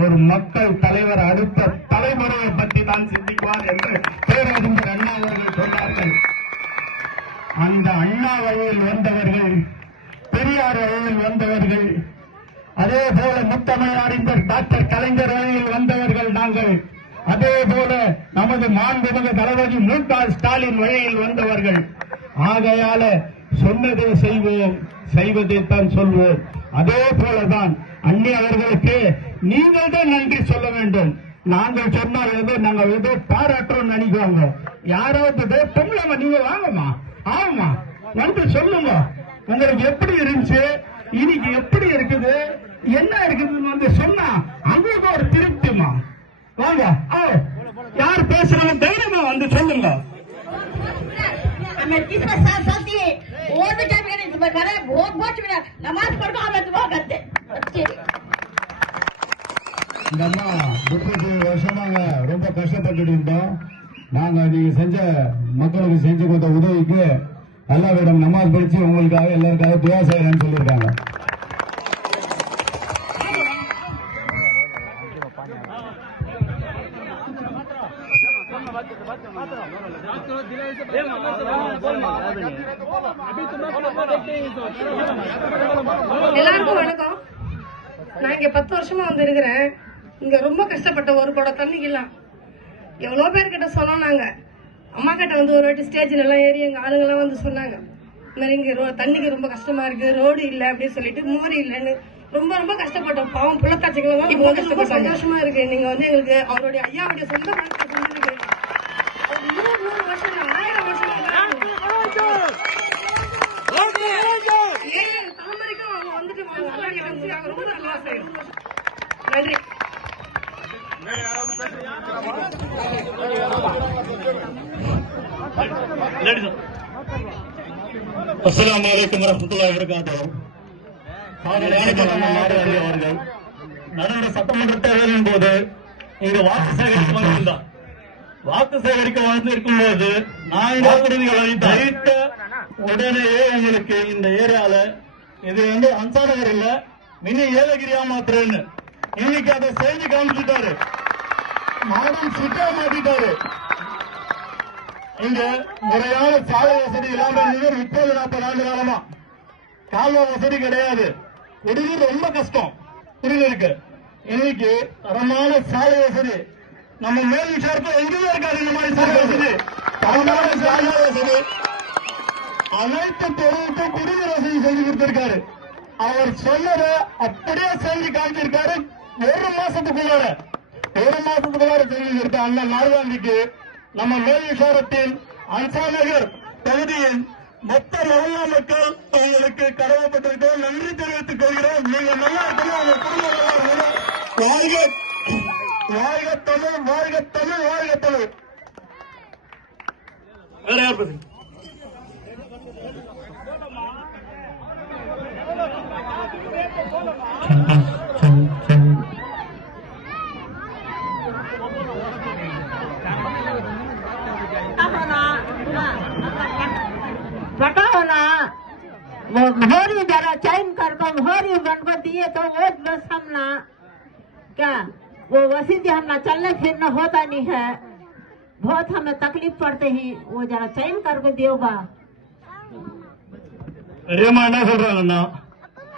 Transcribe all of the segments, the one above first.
ஒரு மக்கள் தலைவர் அடுத்த தலைமுறையை பற்றி தான் சிந்திக்குவார் என்று பேரறிஞர் அண்ணா அவர்கள் சொன்னார்கள் அந்த அண்ணா வழியில் வந்தவர்கள் பெரியார் வழியில் வந்தவர்கள் அதே போல முத்தமிழ் அறிஞர் டாக்டர் கலைஞர் வழியில் வந்தவர்கள் நாங்கள் அதே போல நமது மாண்புமிகு தளபதி மு க ஸ்டாலின் வழியில் வந்தவர்கள். ஆகையால சொன்னதை செய்வோம் செய்வதைத்தான் சொல்வோம். அதே போலதான் அண்ணி அவர்களுக்கு நீங்கள் தான் நன்றி சொல்ல வேண்டும். நாங்கள் சொன்னால் நாங்கள் நாங்க ஏதோ பாராட்டுறோம் நினைக்குவாங்க யாராவது பொம்பளைமா நீங்க வாங்கம்மா ஆமா வந்து சொல்லுங்க. உங்களுக்கு எப்படி இருந்துச்சு? இன்னைக்கு எப்படி இருக்குது? என்ன இருக்குதுன்னு வந்து சொன்னா அங்களுக்கு ஒரு திருப்திமா வாங்க யார் பேசுறாங்க தைரியமா வந்து சொல்லுங்க. ಓದ್ಬೇಕಾದ್ರೆ ನಮಾಜ್ ಪಡ್ಕೊ ಆಮೇಲೆ ಹೋಗತ್ತೆ நாங்க நீங்க செஞ்ச மக்களுக்கு செஞ்சு கொடுத்த உதவிக்கு அல்லாவிடம் நமாஸ் படிச்சு உங்களுக்காக எல்லாருக்காக துவா செய்யறேன்னு சொல்லியிருக்காங்க. எல்லாருக்கும் வணக்கம். நான் இங்க பத்து வருஷமா வந்து இருக்கிறேன். இங்க ரொம்ப கஷ்டப்பட்ட ஒரு படம் தண்ணிக்கெல்லாம். எவ்வளவு பேர்கிட்ட சொன்னோம் நாங்க? அம்மா கிட்ட வந்து ஒரு வாட்டி ஸ்டேஜ்ல எல்லாம் ஏறி எங்க ஆளுங்க எல்லாம் வந்து சொன்னாங்க. இந்த மாதிரி இங்க ரோ- தண்ணிக்கு ரொம்ப கஷ்டமா இருக்கு ரோடு இல்ல அப்படின்னு சொல்லிட்டு மோரி இல்லைன்னு. ரொம்ப ரொம்ப கஷ்டப்பட்டோம். பாவம் புள்ளத்தாச்சிகள் ரொம்ப ரொம்ப சந்தோஷமா இருக்கு. நீங்க வந்து எங்களுக்கு அவருடைய ஐயாவுடைய சொந்த மனசை சொன்னதுக்கு அவர் நூறு நூறு வருஷம் இல்ல, ஆயிரம் வருஷம் ஏழு தலைமுறைக்கும் அவங்க வந்துட்டு அவங்க நல்லா கிடந்துருக்காங்க ரொம்ப நல்லா செய்யும் நன்றி. அஸ்லாம் வலைக்கம் வரமத்துல்லாஹி வபரகாத்துஹு. அவர்கள் நடந்த சட்டமன்ற தேர்தலின் போது இங்க வாக்கு சேகரிக்க வந்திருந்தார். வாக்கு சேகரிக்க வந்திருக்கும் போது நான் வாக்குறுதிகளை தரித்த உடனேயே எங்களுக்கு இந்த ஏரியால இது வந்து அன்சாநகர் இல்ல மினி ஏலகிரியா மாத்திரன்னு இன்னைக்கு அதை செஞ்சு காமிச்சிட்டாரு. மாதம் சிட்டா மாத்திட்டாரு இங்க முறையான சாலை வசதி இல்லாம இருந்தது முப்பது நாற்பது ஆண்டு காலமா. கால்வா வசதி கிடையாது. குடிநீர் ரொம்ப கஷ்டம். குடிநீருக்கு இன்னைக்கு தரமான சாலை வசதி. நம்ம மேல் விசாரத்தில் எங்கேயுமே இருக்காது இந்த மாதிரி சாலை வசதி. தரமான சாலை வசதி. அனைத்து தெருவுக்கும் குடிநீர் வசதி செஞ்சு கொடுத்திருக்காரு. அவர் சொன்னதை அப்படியே செஞ்சு காமிச்சிருக்காரு. ஒரு மாசத்துக்குள்ளார ஒரு மாசத்துக்குள்ளார தெரிவித்திருக்க அண்ணன் நார்காந்திக்கு நம்ம மேல்சாரத்தின் அன்சாநகர் பகுதியின் மொத்த மகிழா மக்கள் உங்களுக்கு கடமைப்பட்டிருக்கிறோம் நன்றி தெரிவித்துக் கொள்கிறோம். நீங்க நல்லா இருக்கணும். உங்க குடும்பம் வாழ்க வாழ்க தமிழ் வாழ்க தமிழ் வாழ்க தமிழ். வேற யார் பதில்? Thank you. दिए तो वो बस हम ना क्या वो वसीदी हम ना चलने फिरना होता नहीं है बहुत हमें तकलीफ पड़ते हैं वो जरा चैन कर को दियोगा பெரியம்மா என்ன சொல்றாங்கன்னா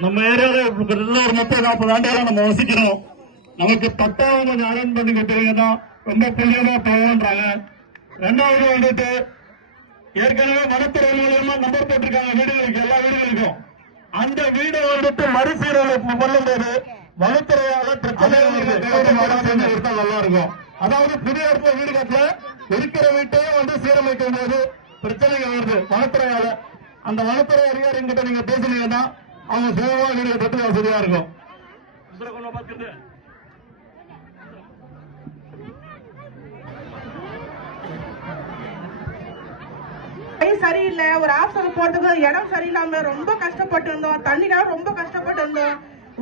நம்ம ஏரியால கிட்டத்தட்ட ஒரு முப்பது நாற்பது ஆண்டுகளா நம்ம வசிக்கிறோம் நமக்கு பட்டாவும் கொஞ்சம் அரேஞ்ச் பண்ணி கொடுத்தீங்கன்னா ரொம்ப புள்ளியமா போவோன்றாங்க ரெண்டாவது வந்துட்டு ஏற்கனவே வனத்துறை மூலியமா நம்பர் போட்டிருக்காங்க வீடுகளுக்கு எல்லா வீடுகளுக்கும் அந்த வீடை வந்துட்டு மறுசீரமைப்பு பண்ணும்போது வனத்துறையால பிரச்சனை வருது. நல்லா இருக்கும் அதாவது புதிய இடத்துல வீடு கட்டல இருக்கிற வீட்டையும் வந்து சீரமைக்கும் போது பிரச்சனைகள் வருது. வனத்துறையால. அந்த வனத்துறை அதிகாரிகிட்ட நீங்க பேசுனீங்கன்னா அவங்க சுகமா வீடு கட்டுறது வசதியா இருக்கும். வழி சரியில்லை ஒரு ஆப்ஷன் போறதுக்கு இடம் சரியில்லாம ரொம்ப கஷ்டப்பட்டு இருந்தோம். தண்ணிக்காக ரொம்ப கஷ்டப்பட்டு இருந்தோம்.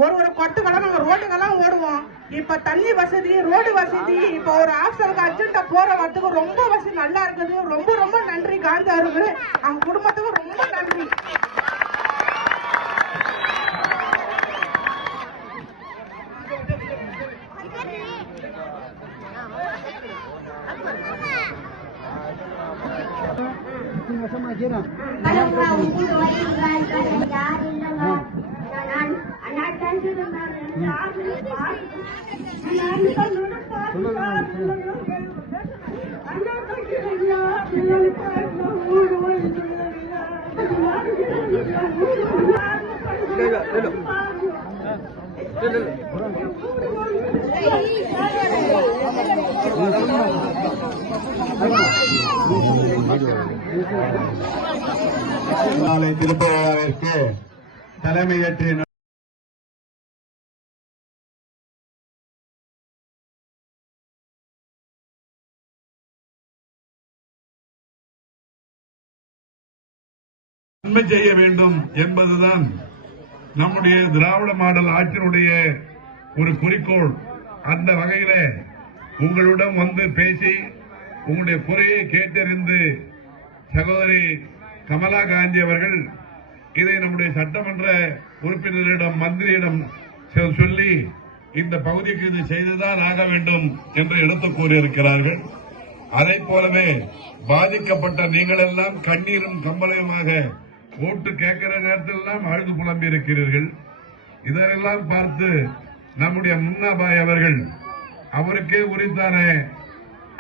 ஒரு ஒரு கொட்டுக்கெல்லாம் நாங்க ரோட்டுக்கெல்லாம் ஓடுவோம். இப்ப தண்ணி வசதி ரோடு வசதி இப்ப ஒரு ஆப்ஷனுக்கு அர்ஜென்ட்டா போற வரத்துக்கு ரொம்ப வசதி நல்லா இருக்குது. ரொம்ப ரொம்ப நன்றி காந்தி அவருக்கு அவங்க குடும்பத்துக்கு ரொம்ப நன்றி. வணக்கம்மா, உங்களுக்கு வருகிறாய் யார் இல்லைங்க நான் அண்ணா தந்துடுறேன் நாளை திருப்பவிழாவிற்கு தலைமையேற்றிய நன்மை செய்ய வேண்டும் என்பதுதான் நம்முடைய திராவிட மாடல் ஆட்சியினுடைய ஒரு குறிக்கோள். அந்த வகையில உங்களிடம் வந்து பேசி உங்களுடைய குறையை கேட்டறிந்து சகோதரி கமலா காந்தி அவர்கள் இதை நம்முடைய சட்டமன்ற உறுப்பினரிடம் மந்திரியிடம் சொல்லி இந்த பகுதிக்கு இது செய்துதான் ஆக வேண்டும் என்று எடுத்து கூறியிருக்கிறார்கள். அதை போலவே பாதிக்கப்பட்ட நீங்கள் எல்லாம் கண்ணீரும் கம்பளையுமாக ஓட்டு கேட்கிற நேரத்திலெல்லாம் அழுது புலம்பி இருக்கிறீர்கள். இதெல்லாம் பார்த்து நம்முடைய முன்னாபாய் அவர்கள் அவருக்கே உரித்தான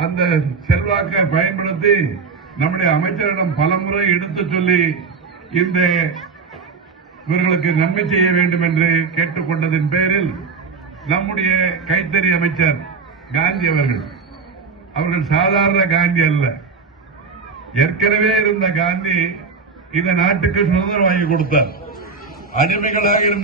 அந்த செல்வாக்கை பயன்படுத்தி நம்முடைய அமைச்சரிடம் பலமுறை எடுத்துச் சொல்லி இந்த இவர்களுக்கு நன்மை செய்ய வேண்டும் என்று கேட்டுக்கொண்டதின் பேரில் நம்முடைய கைத்தறி அமைச்சர் காந்தி அவர்கள். அவர்கள் சாதாரண காந்தி அல்ல. ஏற்கனவே இருந்த காந்தி இந்த நாட்டுக்கு சுதந்திரம் வாங்கி கொடுத்தார். அடிமைகளாக இருந்த